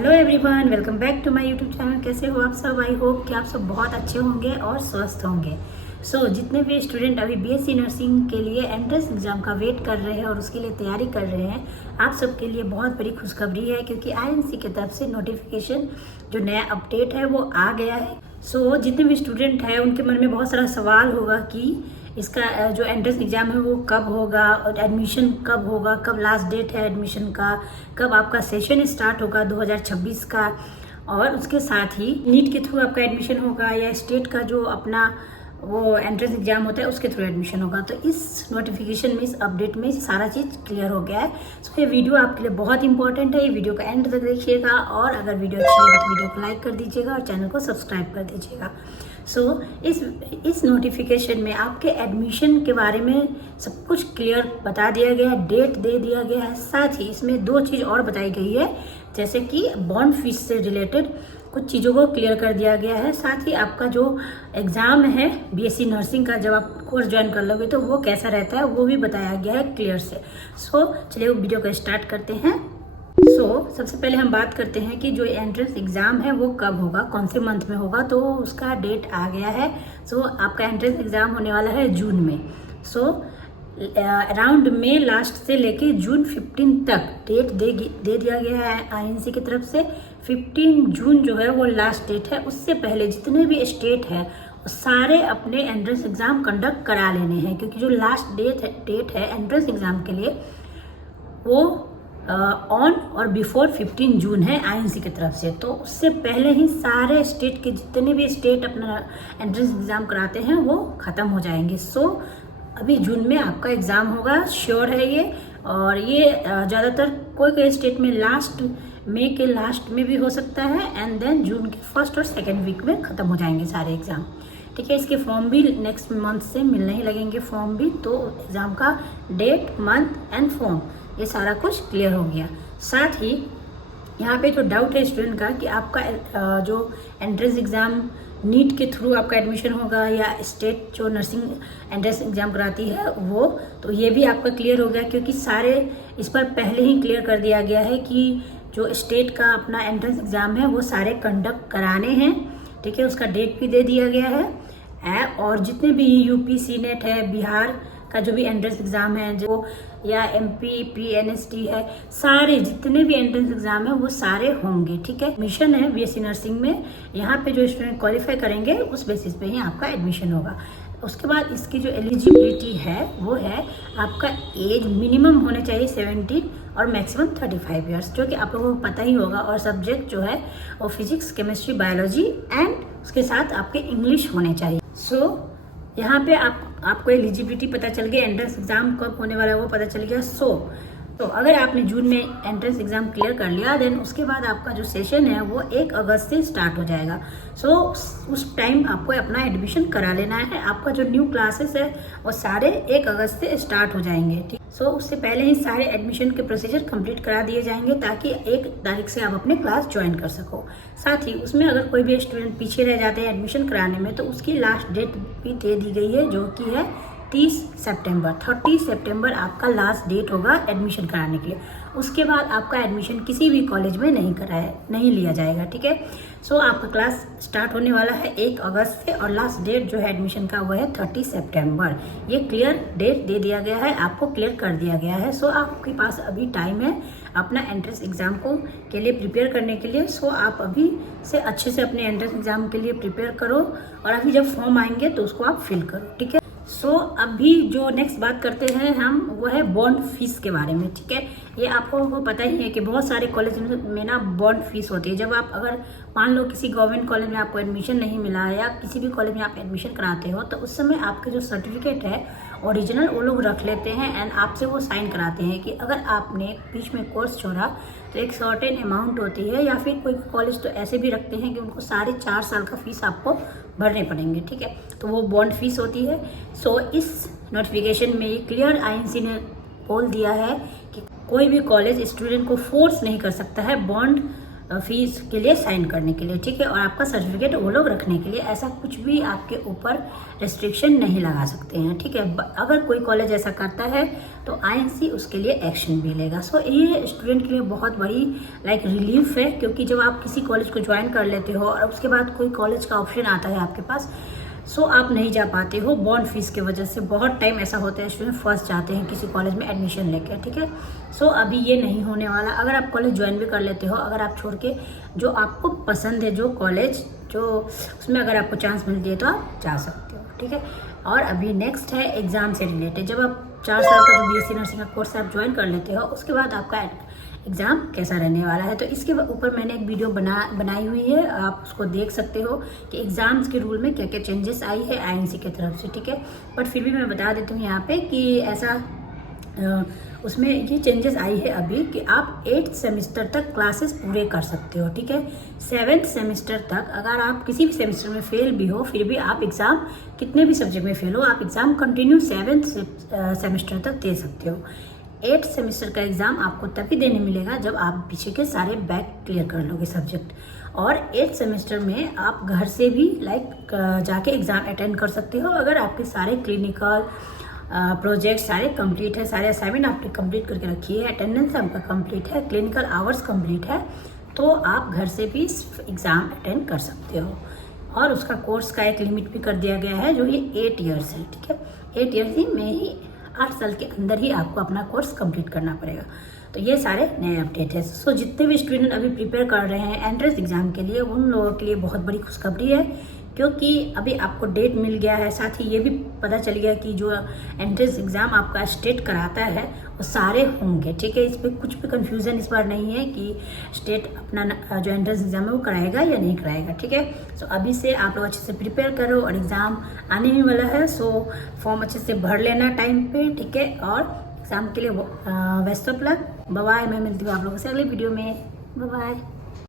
Hello everyone, welcome back to my YouTube channel. कैसे हो आप सब? आई होप कि आप सब बहुत अच्छे होंगे और स्वस्थ होंगे। जितने भी स्टूडेंट अभी बीएससी नर्सिंग के लिए एंट्रेंस एग्जाम का वेट कर रहे हैं और उसके लिए तैयारी कर रहे हैं, आप सबके लिए बहुत बड़ी खुशखबरी है, क्योंकि आईएनसी की तरफ से नोटिफिकेशन जो नया अपडेट है वो आ गया है। जितने भी स्टूडेंट हैं उनके मन में बहुत सारा सवाल होगा कि इसका जो एंट्रेंस एग्जाम है वो कब होगा और एडमिशन कब होगा, कब लास्ट डेट है एडमिशन का, कब आपका सेशन स्टार्ट होगा 2026 का, और उसके साथ ही नीट के थ्रू आपका एडमिशन होगा या स्टेट का जो अपना वो एंट्रेंस एग्जाम होता है उसके थ्रू एडमिशन होगा। तो इस नोटिफिकेशन में, इस अपडेट में सारा चीज़ क्लियर हो गया है। ये वीडियो आपके लिए बहुत इंपॉर्टेंट है। ये वीडियो का एंड तक देखिएगा और अगर वीडियो अच्छी लगे तो वीडियो को लाइक कर दीजिएगा और चैनल को सब्सक्राइब कर दीजिएगा। इस नोटिफिकेशन में आपके एडमिशन के बारे में सब कुछ क्लियर बता दिया गया है, डेट दे दिया गया है। साथ ही इसमें दो चीज़ और बताई गई है, जैसे कि बॉन्ड फीस से रिलेटेड कुछ चीज़ों को क्लियर कर दिया गया है। साथ ही आपका जो एग्ज़ाम है बीएससी नर्सिंग का, जब आप कोर्स ज्वाइन कर लोगे तो वो कैसा रहता है वो भी बताया गया है क्लियर से। चलिए वो वीडियो को स्टार्ट करते हैं। सबसे पहले हम बात करते हैं कि जो एंट्रेंस एग्ज़ाम है वो कब होगा, कौन से मंथ में होगा। तो उसका डेट आ गया है। आपका एंट्रेंस एग्ज़ाम होने वाला है जून में। अराउंड मई लास्ट से लेके जून 15 तक डेट दे दिया गया है आईएनसी की तरफ से। 15 जून जो है वो लास्ट डेट है। उससे पहले जितने भी स्टेट है वो सारे अपने एंट्रेंस एग्ज़ाम कंडक्ट करा लेने हैं, क्योंकि जो लास्ट डेट है एंट्रेंस एग्ज़ाम के लिए वो ऑन और बिफोर 15 जून है आईएनसी की तरफ से। तो उससे पहले ही सारे स्टेट के जितने भी स्टेट अपना एंट्रेंस एग्ज़ाम कराते हैं वो ख़त्म हो जाएंगे। अभी जून में आपका एग्ज़ाम होगा, श्योर है ये। और ये ज़्यादातर कोई स्टेट में लास्ट मई के लास्ट में भी हो सकता है, एंड देन जून के फर्स्ट और सेकेंड वीक में ख़त्म हो जाएंगे सारे एग्ज़ाम। ठीक है, इसके फॉर्म भी नेक्स्ट मंथ से मिलने ही लगेंगे फॉर्म भी। तो एग्ज़ाम का डेट, मंथ एंड फॉर्म ये सारा कुछ क्लियर हो गया। साथ ही यहाँ पे जो डाउट है स्टूडेंट का कि आपका जो एंट्रेंस एग्ज़ाम नीट के थ्रू आपका एडमिशन होगा या स्टेट जो नर्सिंग एंट्रेंस एग्ज़ाम कराती है वो, तो ये भी आपका क्लियर हो गया, क्योंकि सारे इस पर पहले ही क्लियर कर दिया गया है कि जो स्टेट का अपना एंट्रेंस एग्ज़ाम है वो सारे कंडक्ट कराने हैं। ठीक है, उसका डेट भी दे दिया गया है। और जितने भी यूपी सीनेट है, बिहार का जो भी एंट्रेंस एग्ज़ाम है जो, या एमपी पीएनएसटी है, सारे जितने भी एंट्रेंस एग्ज़ाम है वो सारे होंगे। ठीक है, मिशन है बीएससी नर्सिंग में। यहाँ पे जो स्टूडेंट क्वालिफाई करेंगे उस बेसिस पे ही आपका एडमिशन होगा। उसके बाद इसकी जो एलिजिबिलिटी है वो है आपका एज मिनिमम होने चाहिए 17 और मैक्सिमम 35 ईयर्स, जो कि आप लोगों को पता ही होगा। और सब्जेक्ट जो है वो फिजिक्स, केमिस्ट्री, बायोलॉजी एंड उसके साथ आपके इंग्लिश होने चाहिए। यहाँ पे आपको एलिजिबिलिटी पता चल गया, एंट्रेंस एग्ज़ाम कब होने वाला है वो पता चल गया। तो अगर आपने जून में एंट्रेंस एग्ज़ाम क्लियर कर लिया, देन उसके बाद आपका जो सेशन है वो 1 अगस्त से स्टार्ट हो जाएगा। उस टाइम आपको अपना एडमिशन करा लेना है। आपका जो न्यू क्लासेस है वो सारे 1 अगस्त से स्टार्ट हो जाएंगे। ठीक, उससे पहले ही सारे एडमिशन के प्रोसीजर कंप्लीट करा दिए जाएंगे, ताकि 1 तारीख से आप अपने क्लास ज्वाइन कर सको। साथ ही उसमें अगर कोई भी स्टूडेंट पीछे रह जाते हैं एडमिशन कराने में, तो उसकी लास्ट डेट भी दे दी गई है, जो कि है 30 सितंबर आपका लास्ट डेट होगा एडमिशन कराने के लिए। उसके बाद आपका एडमिशन किसी भी कॉलेज में नहीं लिया जाएगा। ठीक है, आपका क्लास स्टार्ट होने वाला है 1 अगस्त से, और लास्ट डेट जो है एडमिशन का वो है 30 सितंबर। ये क्लियर डेट दे दिया गया है, आपको क्लियर कर दिया गया है। आपके पास अभी टाइम है अपना एंट्रेंस एग्ज़ाम के लिए प्रिपेयर करने के लिए। आप अभी से अच्छे से अपने एंट्रेंस एग्ज़ाम के लिए प्रिपेयर करो, और अभी जब फॉर्म आएंगे तो उसको आप फिल करो। ठीक है, अभी जो नेक्स्ट बात करते हैं हम, वो है बॉन्ड फीस के बारे में। ठीक है, ये आपको पता ही है कि बहुत सारे कॉलेज में ना बॉन्ड फीस होती है। जब आप अगर मान लो किसी गवर्नमेंट कॉलेज में आपको एडमिशन नहीं मिला या किसी भी कॉलेज में आप एडमिशन कराते हो, तो उस समय आपका जो सर्टिफिकेट है ओरिजिनल वो लोग रख लेते हैं, एंड आपसे वो साइन कराते हैं कि अगर आपने बीच में कोर्स छोड़ा तो एक सर्टेन अमाउंट होती है, या फिर कोई कॉलेज तो ऐसे भी रखते हैं कि उनको सारे 4 साल का फीस आपको भरने पड़ेंगे। ठीक है, तो वो बॉन्ड फीस होती है। इस नोटिफिकेशन में क्लियर आईएनसी ने बोल दिया है कि कोई भी कॉलेज स्टूडेंट को फोर्स नहीं कर सकता है बॉन्ड फीस के लिए साइन करने के लिए, ठीक है, और आपका सर्टिफिकेट वो लोग रखने के लिए। ऐसा कुछ भी आपके ऊपर रेस्ट्रिक्शन नहीं लगा सकते हैं, ठीक है। अगर कोई कॉलेज ऐसा करता है तो आईएनसी उसके लिए एक्शन भी लेगा। सो ये स्टूडेंट के लिए बहुत बड़ी रिलीफ है, क्योंकि जब आप किसी कॉलेज को ज्वाइन कर लेते हो और उसके बाद कोई कॉलेज का ऑप्शन आता है आपके पास, सो आप नहीं जा पाते हो बॉन्ड फीस की वजह से। बहुत टाइम ऐसा होता है स्टूडेंट फर्स्ट जाते हैं किसी कॉलेज में एडमिशन लेके, ठीक है। सो अभी ये नहीं होने वाला। अगर आप कॉलेज ज्वाइन भी कर लेते हो, अगर आप छोड़ के जो आपको पसंद है, जो कॉलेज जो उसमें अगर आपको चांस मिलती है तो आप जा सकते हो, ठीक है। और अभी नेक्स्ट है एग्ज़ाम से रिलेटेड। जब आप 4 साल का जो बीएससी नर्सिंग का कोर्स आप ज्वाइन कर लेते हो, उसके बाद आपका एग्ज़ाम कैसा रहने वाला है, तो इसके ऊपर मैंने एक वीडियो बनाई हुई है, आप उसको देख सकते हो कि एग्ज़ाम्स के रूल में क्या क्या चेंजेस आई है आईएनसी की तरफ से, ठीक है। बट फिर भी मैं बता देती हूँ यहाँ पे कि ऐसा उसमें ये चेंजेस आई है अभी कि आप 8th सेमेस्टर तक क्लासेस पूरे कर सकते हो, ठीक है। 7th सेमेस्टर तक अगर आप किसी भी सेमेस्टर में फेल भी हो, फिर भी आप एग्ज़ाम कितने भी सब्जेक्ट में फेल हो, आप एग्ज़ाम कंटिन्यू 7th सेमेस्टर तक दे सकते हो। 8th सेमेस्टर का एग्ज़ाम आपको तभी देने मिलेगा जब आप पीछे के सारे बैक क्लियर कर लोगे सब्जेक्ट। और 8th सेमेस्टर में आप घर से भी जाके एग्ज़ाम अटेंड कर सकते हो, अगर आपके सारे क्लिनिकल प्रोजेक्ट सारे कंप्लीट है, सारे असाइनमेंट आपने कंप्लीट करके रखी है, अटेंडेंस आपका कंप्लीट है, क्लिनिकल आवर्स कंप्लीट है, तो आप घर से भी एग्ज़ाम अटेंड कर सकते हो। और उसका कोर्स का एक लिमिट भी कर दिया गया है, जो ये 8 ईयर्स है, ठीक है। 8 ईयर्स ही में ही 8 साल के अंदर ही आपको अपना कोर्स कंप्लीट करना पड़ेगा। तो ये सारे नए अपडेट है। सो जितने भी स्टूडेंट अभी प्रिपेयर कर रहे हैं एंट्रेंस एग्जाम के लिए, उन लोगों के लिए बहुत बड़ी खुशखबरी है, क्योंकि अभी आपको डेट मिल गया है। साथ ही ये भी पता चल गया कि जो एंट्रेंस एग्ज़ाम आपका स्टेट कराता है वो सारे होंगे, ठीक है। इस पर कुछ भी कंफ्यूजन इस बार नहीं है कि स्टेट अपना जो एंट्रेंस एग्ज़ाम है वो कराएगा या नहीं कराएगा, ठीक है। सो अभी से आप लोग अच्छे से प्रिपेयर करो, और एग्ज़ाम आने ही वाला है, सो फॉर्म अच्छे से भर लेना टाइम पे, ठीक है। और एग्ज़ाम के लिए best of luck. Bye bye. मैं मिलती हूँ आप लोगों से अगली वीडियो में। Bye bye.